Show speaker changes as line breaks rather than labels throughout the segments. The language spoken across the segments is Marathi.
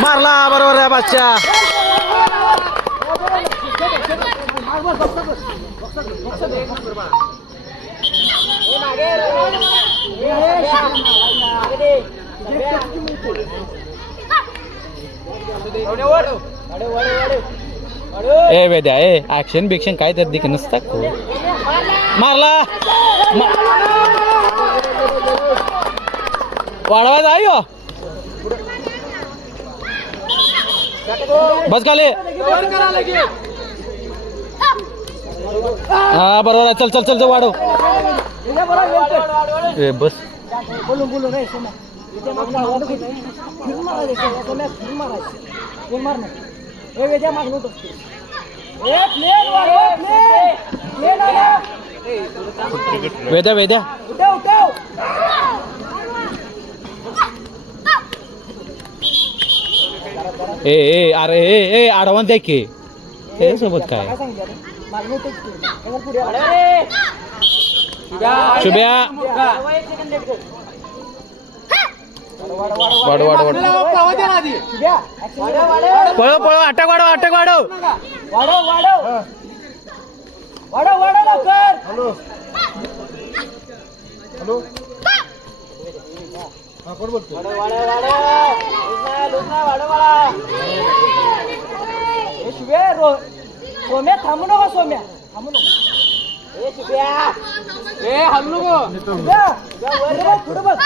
मारला बरोबर आहे बादशा ए वेद्या ए ऍक्शन बिक्शन काय तर दिख नसता मारला वाढवायचा वाढवा जाय हो. बस खाली हा बरोबर आहे चल चल चल चल वाढव ए बस
बोलून बोलून नाही सोम्या मागणं वाढू वेद्या
वेद्या.
उठव उठव
ए ए अरे ए ए आडवान द्या की. ते सोबत काय? शुभ्या. वाढ वाढ वाढ. पळव पळव अटक वाढव अटक वाढव.
वाढव वाढव. वाढव वाढव लवकर. वाढव. लुजना, लुजना, वाढव, वाढव. ए, शुभ्या, रो- सोम्या थांबू नको सोम्या. थांबू नको. ए शुभ्या ए हल्लू शुभ्या, वर बघ,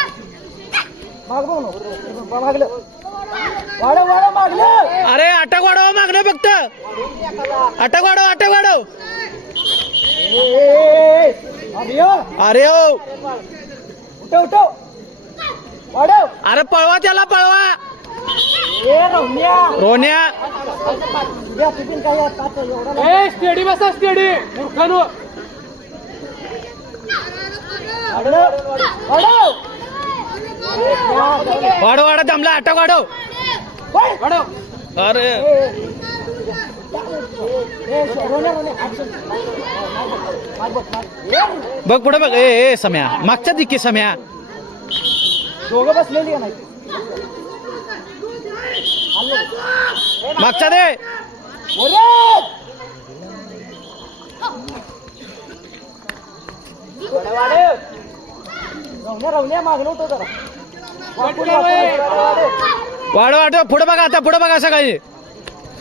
अरे अटक वाढव मागणं फक्त. अटक वाढव अटक वाढव.
ए. अरे
ओ
उठव उठव. वाढव.
अरे पळवा त्याला पळवा. रोन्या.
स्टेडी बसा स्टेडी. मूर्खानो.
वाढव. वाढव.
वाढव वाढव दमला अटक वाढव.
वाढव.
अरे.
बघ,
पुढे बघ. ए सम्या. मागच्या दिकी सम्या?
दोघं बसलेली का नाही.
मागच्या दे.
रवण्या मागणं होतं जरा. वाढव
वाढव पुढे बघा आता पुढे बघा सकाळी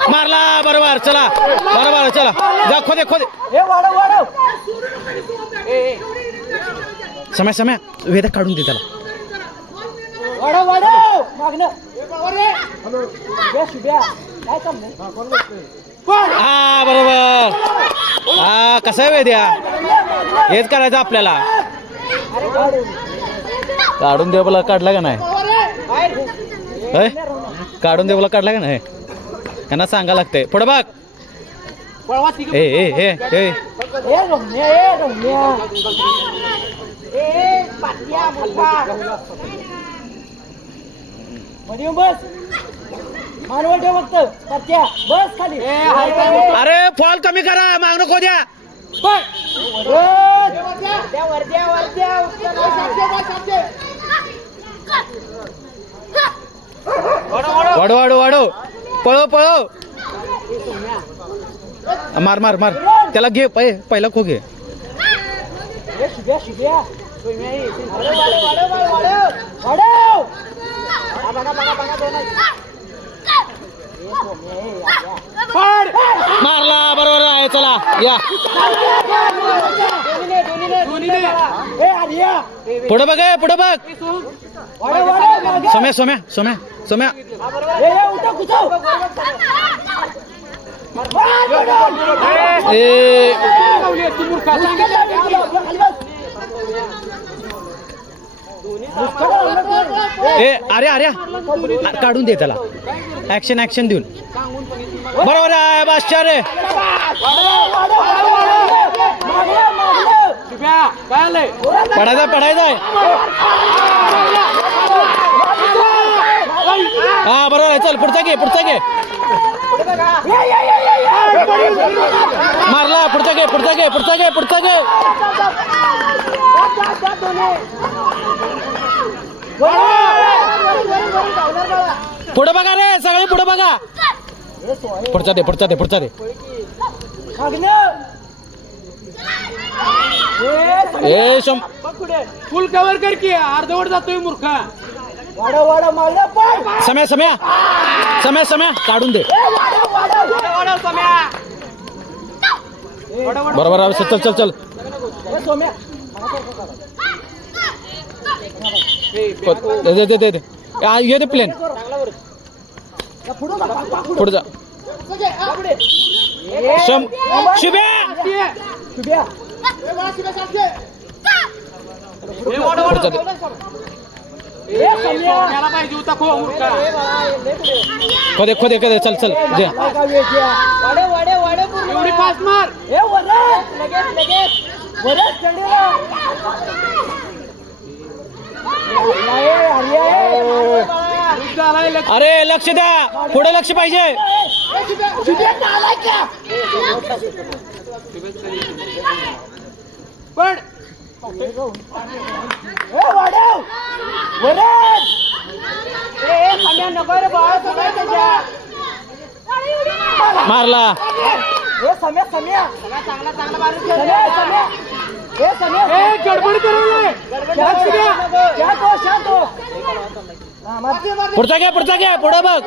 मारला बरोबर. चला बरोबर चला. जा खोदे खोदे. सम्या सम्या. वेद काढून दे त्याला. हा बरोबर. हा कसं आहे वेद्या? हेच करायचं आपल्याला. काढून देवला काढला का नाही? काढून देवला काढला का नाही? त्यांना सांगा लागतंय. पुढे बघ. ए
बस. फक्त. बस खाली.
अरे फॉल कमी करा. मागणं खोद्या
वरद्या वरद्या वरद्या
वाढव वाढव वाढव. पळव पळव. मार मार मार. त्याला घे पै पहिला खो घे.
वाढव
मारला बरोबर आहे चला या. पुढे बघ पुढे बघ. सोम्या सोम्या सोम्या सोम्या.
ए.
अरे अरे काढून दे त्याला. ऍक्शन ऍक्शन देऊन. बरोबर आहे बादशाह रे. पडायचा पडायचा आहे. हा बरोबर आहे. चल पुढचा घे पुढचा घे. मारला पुढचा घे पुढचा घे पुढचा घे पुढचा घे. पुढे बघा रे सगळे पुढे बघा. पुढचा दे पुढचा दे पुढचा दे. ए शम
फुल कव्हर कर की अर्धवट जातोय मूर्खा.
वाडा वाडा मारला पण
सम्या सम्या. सम्या सम्या काढून दे. बरोबर. चल चल चल दे दे दे दे. ये दे प्लेन
या पुढं जा,
शम शुभ्या
शुभ्या.
खोदे खोदे खोदे चल चल.
मार.
अरे लक्ष द्या पुढे लक्ष पाहिजे?
पण.
मारला
ए, सम्या, सम्या. सम्या. ए
गडबड करू नये लक्ष द्या
शांत हो, शांत हो. हा, मार.
पुढचा घ्या पुढचा घ्या पुढे बघ.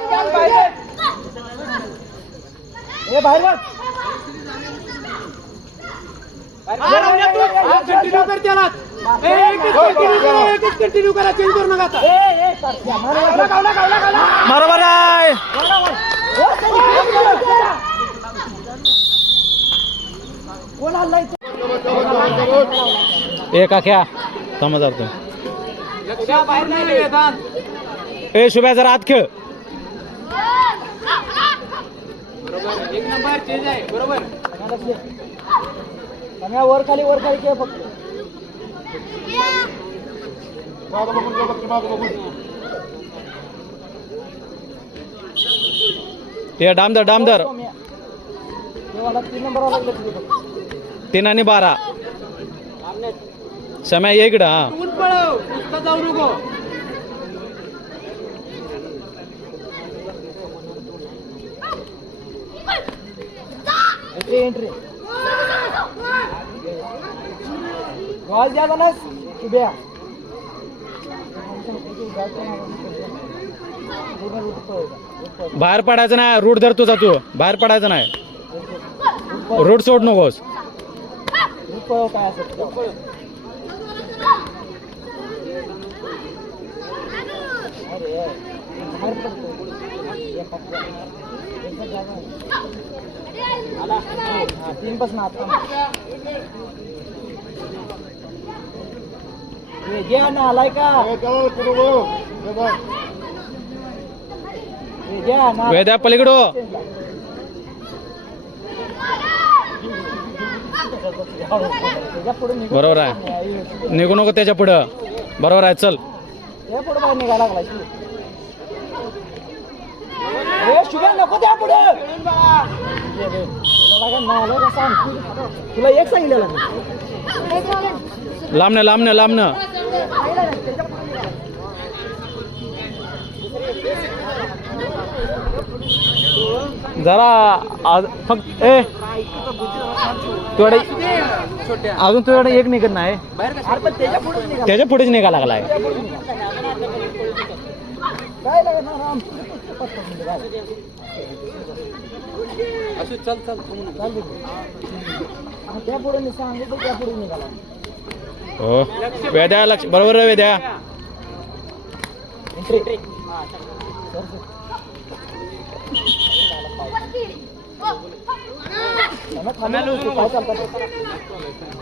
ए, बाहेर बघ.
कंटिन्यू कर त्याला ए एकच कंटिन्यू करा एकच कंटिन्यू करा चेंज करू नका आता
ए, ए, सरस्या, मार, मार. गावला, गावला, गावला.
बरोबर आहे
गावला, गावला. ओ, सनी, कोण गेलं? कोण हल्लाय
ए काक्या थांबा जातो
लक्ष बाहेर नाही वेदांत
ए शुभ्या जरा आत खेळ.
बरोबर एक नंबर चेंज आहे बरोबर.
सम्या वर खाली वर खाली खेळ फक्त.
ते डामदर डामदर.
तीन
आणि बारा. सम्या ये इकडं हा
जाऊ नको
एंट्री एंट्री। बॉल द्या ना शुभ्या।
बाहेर पडायचं नाही रूट धर तुझा तू. बाहेर पडायचं नाही. रूट सोड नकोस.
काय असं अरे बाहेर पडतो एक हात. एक हात जागा आहे. हा, तीन पासून आता हे. घ्या ना आलाय का घ्या ना
वेद्या पलीकडो
हो.
बरोबर आहे. निघू नको त्याच्या पुढं. बरोबर आहे चल.
त्या पुढे बाहेर निघायला लागला ए शुभ्या नको त्या पुढे. तुला एक सांगितलेलं. मी.
लांबनं लांबनं जरा आज फक्त ए. तुझ्याकडे अजून तुझ्याकडे एक निघत नाही.
त्याच्या
पुढेच निघा लागलाय.
हो.
वेद्या लक्ष बरोबर आहे वेद्या.
इतिहास काय चालतं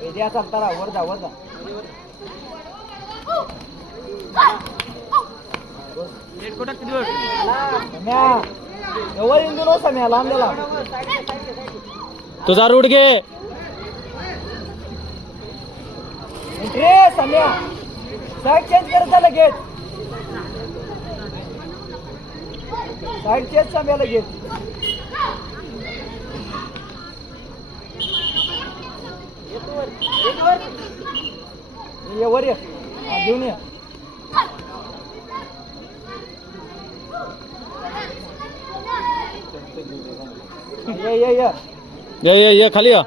वेद्या चालता राहा, वर जा वर जा सम्या जवळ इंदू नव्हता मी लांब लांब
तुझा रूट घे.
रे सम्या साईड चेंज करत जा लगेच. साईड चेंज सम्या लगेच. ये वर ये. घेऊन ये ये ये. ये
ये ये ये खाली या.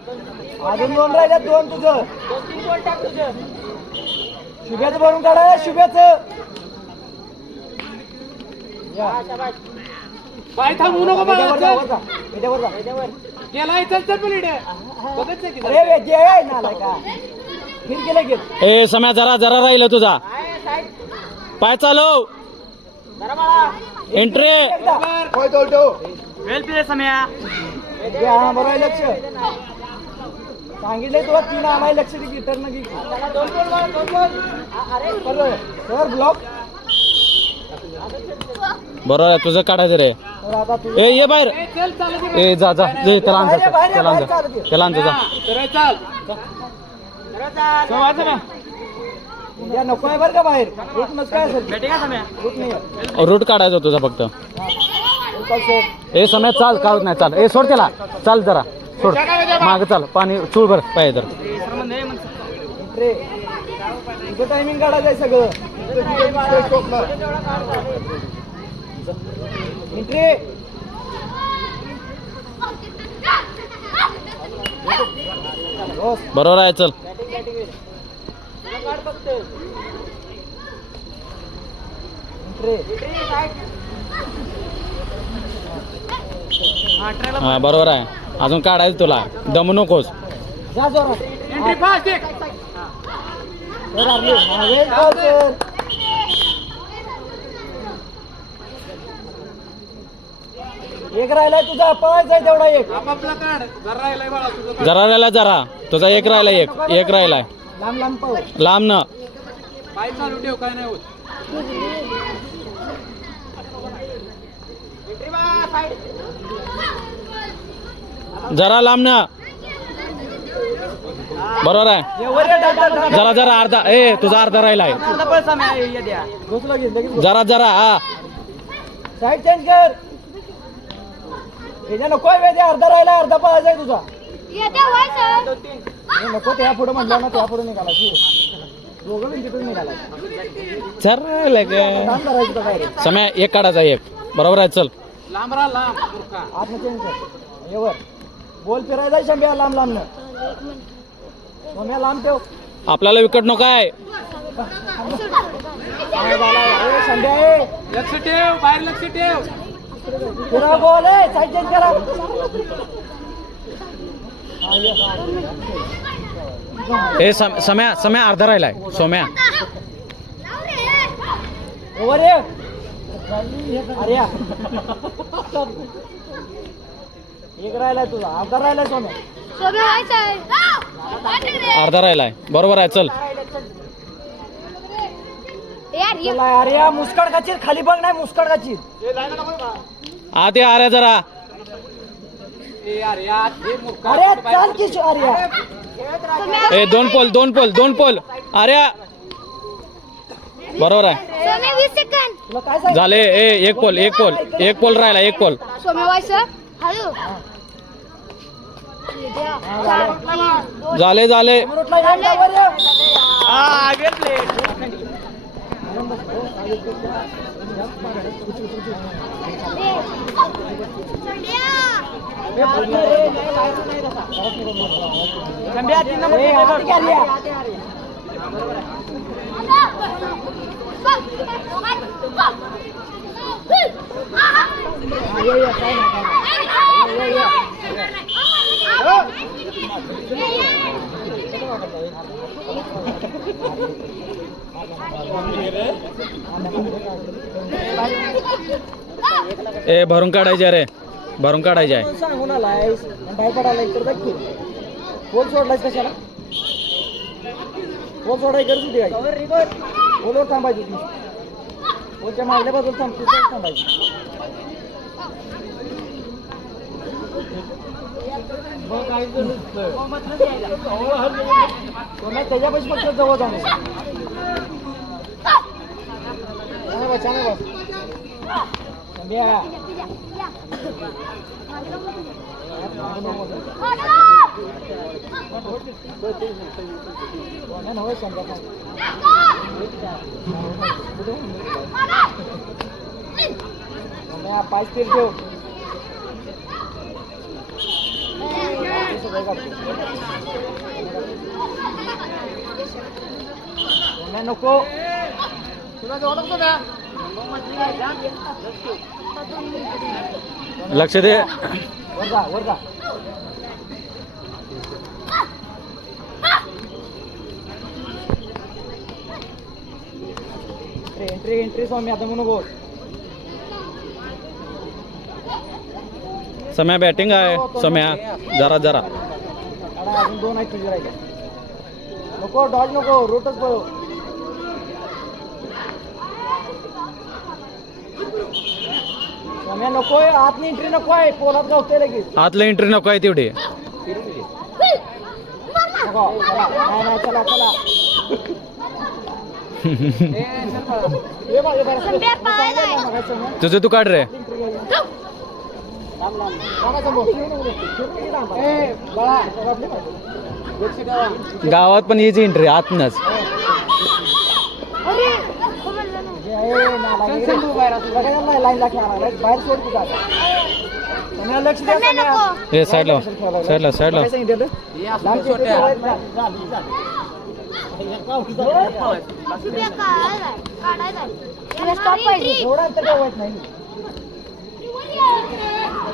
अजून दोन राहिले दोन तुझं. शुभ्याचं भरून काढा शुभ्याचं या.
पाय थांबू नको बाळा, चल.
वर जा. याच्यावर जा.
गेलाय चल बघत नाही
फिर गेले गेल
ए सम्या जरा जरा राहिलं तुझा. पाय चालव. एंट्री
हा बरोबर आहे, लक्ष. सांगितलंय तुला तीन आणाय लक्ष दे घे बरं. सर ब्लॉक
बरोबर तुझं काढायचं रे.
तर
ए ये बाहेर.
ए,
जा जा. जे त्याला आण जा, त्याला आण जा.
ये.
त्याला आण जा जा.
या नको आहे बरं का बाहेर. रूट नस काय सर. रूट नाही.
रूट काढायचा तुझा फक्त.
हा.
समय चाल काढत नाही चाल. ए सोड त्याला. चाल जरा. सोड. माग चाल. पाणी चूळ भर. पाहिजे तर
रे. तुझं टायमिंग काढायचं सगळं.
बरोबर आहे चल. हा बरोबर आहे. अजून काढायचं तुला. दमू नकोस.
जा जोरात.
एंट्री फास्ट एक.
राहिलाय तुझा पळायचा तेवढा एक.
आपापला काढ. जरा राहिलाय बाळा तुझं काढ.
जरा राहिला जरा. तुझा एक राहिला एक. एक राहिलाय.
लांब लांब पळ
लांब न.
पाय चालू ठेव काय नाही होत.
जरा लांब न बरोबर आहे. जरा? जरा अर्धा. ए तुझा अर्धा
लगेच घुस.
जरा जरा हा.
साईड चेंज कर. नको आहे अर्धा राहिला अर्धा पळायचा आहे तुझा. नको त्या पुढे म्हटलं ना त्या पुढे निघाला. की दोघं पण तिकडून निघाला.
जरा राहिलाय का
काम करायचं काय? रे
समय एक काढायचा एक. बरोबर आहे चल.
लांब राहा लांब मूर्खा.
आत चेंज कर. ये वर. बोल फिरायचा आहे शंभ्या लांब लांब शंभ्या लांब ठेव.
आपल्याला विकट नको आहे.
शंभ्या
लक्ष ठेव बाहेर लक्ष ठेव.
फिरा बोल ए साईड चेंज करा. हा,
सम्या सम्या अर्धा राहिलाय. सोम्या.
ये वर ये अरे या. एक राहिलाय तुझा अर्धा राहिलाय सोन्या.
अर्धा राहिलाय. बरोबर आहे चल.
अरे मुस्काड खाचील खाली बघ नाही मुस्काड खाचील
आत ये आर्या जरा.
हे.
अरे अरे
दोन पोल दोन पोल दोन पोल. आर्या बरोबर आहे.
वीस सेकंद.
तुला काय सांग
झाले ए एक पोल एक पोल एक पोल राहिला एक पोल. झाले झाले
रूटला येऊन जा, वर ये. ए, आत घ्या, रे. हा, ये, ये, काय नाही, काय नाही.
ए भरून काढायचे रे भरून काढायचे आहे
तू सांगून आलायस आणि बाहेर पडायला तर बघ की पोल सोडलायस कशाला पोल सोडाय गरज होती काय पोलवर थांबायची ती पोलच्या मागल्या बाजूला थांब तिथं थांबायची. त्याच्यापाशी फक्त जवळ जाणे. छान बस छान बस. सोम्या नव्हे पाच तीर ठेव नको
लक्ष दे.
वर जा वर जा. एंट्री एंट्री स्वामी आता म्हणू नको
सम्या बॅटिंग आहे सम्या जरा जरा
अजून दोन आहेत तुझे राहिले नको डॉज नको रोटच पळव स्वाम्या नकोय आत एंट्री नको आहे पोलात गावते लगेच
आतलं एंट्री नको आहे तेवढी
नको चला नाही नाही चला चला.
तुझं तू काढ रे. गावात पण हीच एंट्री आतनच.
हे.
हे साईडला साईडला साईडला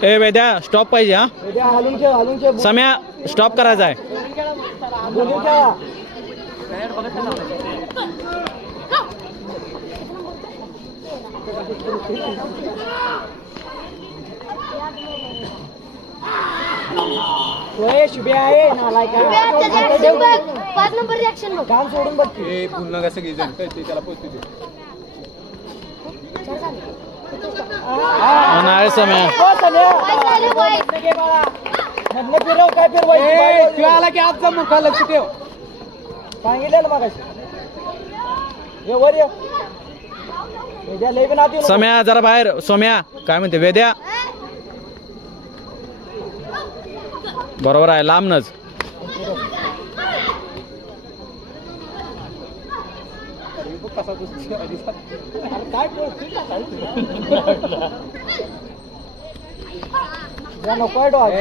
ए वेद्या स्टॉप पाहिजे हा?
उद्या हलून खेळ हलून खेळ
सम्या स्टॉप करायचा आहे.
बोलून खेळा ओए, शुभ्या आहे नालायका.
पाच नंबर ऍक्शन बघ.
काम सोडून बघ की.
ए पुन्हा कसं कळते त्याला पोचते ते
नाही सम्या
हो, सन्या.
काय झालं, बाई?
मधनं घे बाळा. मधनं फिरव काय फिरवायचं?
ए
बाहेर
तू आला की आजचा मुखा लक्ष ठेव.
सांगितलेलं मगाशी. ये वर ये. उद्या लय पण आत येऊ नको.
सम्या जरा बाहेर. सोम्या काय म्हणते वेद्या? बरोबर आहे लांबनच.
कसा आधीचा.
अरे काय करतोय का काय? या नको आहे डॉग.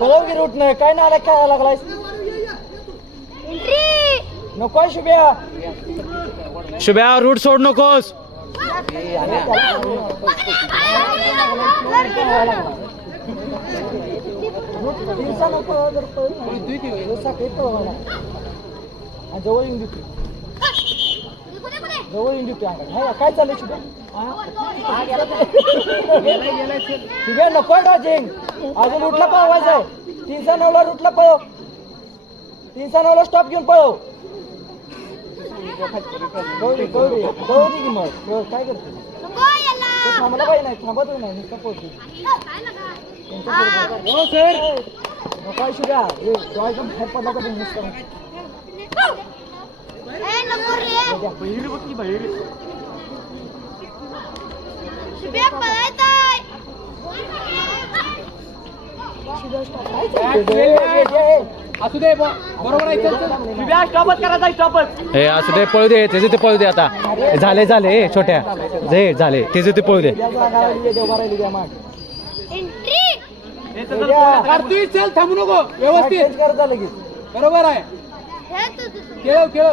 पळव की रूट नाही काय नाला काय लागलाय
एंट्री
नको आहे शुभ्या
शुभ्या रूट सोड नकोस
रूट दिवसा नको जर जवळ येऊन देतो जवळ येऊन देतो अंगात. काय चाललंय शुभ्या हा? शुभ्या नको डॉजिंग अजून रूटला पळवायचं आहे. तीनशे नऊला रूटला पळव. तीनशे नऊला स्टॉप घेऊन पळव. गौरी गौरी गौरी की मग. काय करतो थांबला पाहिजे नाही थांबत नाही नुसतं
काय नका?
हो सर. नको शुभ्या हे डॉयचा बाहेर पडला तर
नको रे.
बहिरी बघ की बहिरी?
असू दे बरोबर आहे
स्टॉपच करायचा स्टॉपच
हे असू दे पळू दे त्याचे ते पळू दे आता. झाले झाले हे छोट्या. जे झाले त्याचे ते पळू दे.
चल थांबू नको. व्यवस्थित. बरोबर आहे.
हे तू- तू- तू.
खेळ खेळ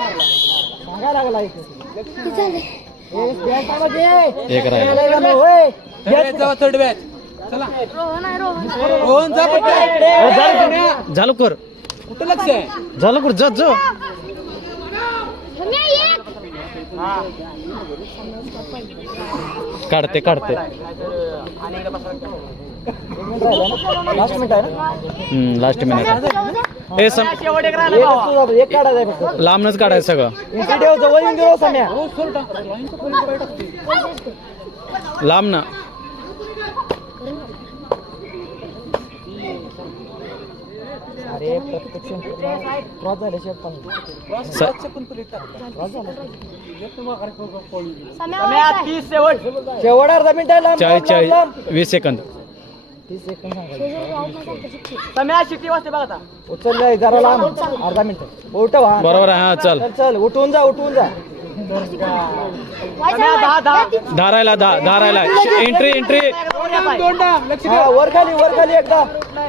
लागला.
एक
थर्ड बॅच चला.
रोहन
जा पटकन.
झालं कर
कुठं लक्ष आहे
झालं कर जा काढते काढते
लास्ट मिनिट आहे ना?
Last minute. ए सम
एकच तुझा, एक काढायचं आहे फक्त.
लांबनच काढायचं सगळं.
जवळ येऊन सम्या.
हो.
लांब ना.
अरे क्रॉस झाल्याशिवाय पण झाला
गेली.
सम्या
शेवट. अर्धा मिनिट आहे लांब
चाळीस
लांब, लांब, लांब.
चाळीस वीस सेकंद.
तीस सेकंड सम्या शिट्टी वाजते बघा उचल जरा लांब. अर्धा मिनिट. उठ
बरोबर आहे हा चल.
चल उठून जा उठून जा. दहा दहा.
धारायला धा धारायला. एंट्री एंट्री
दोन डाव,
वर खाली वर खाली एकदा.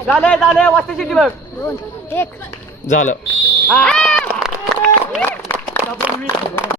झाले झालंय
वाजते
शिट्टी बघ. झालं.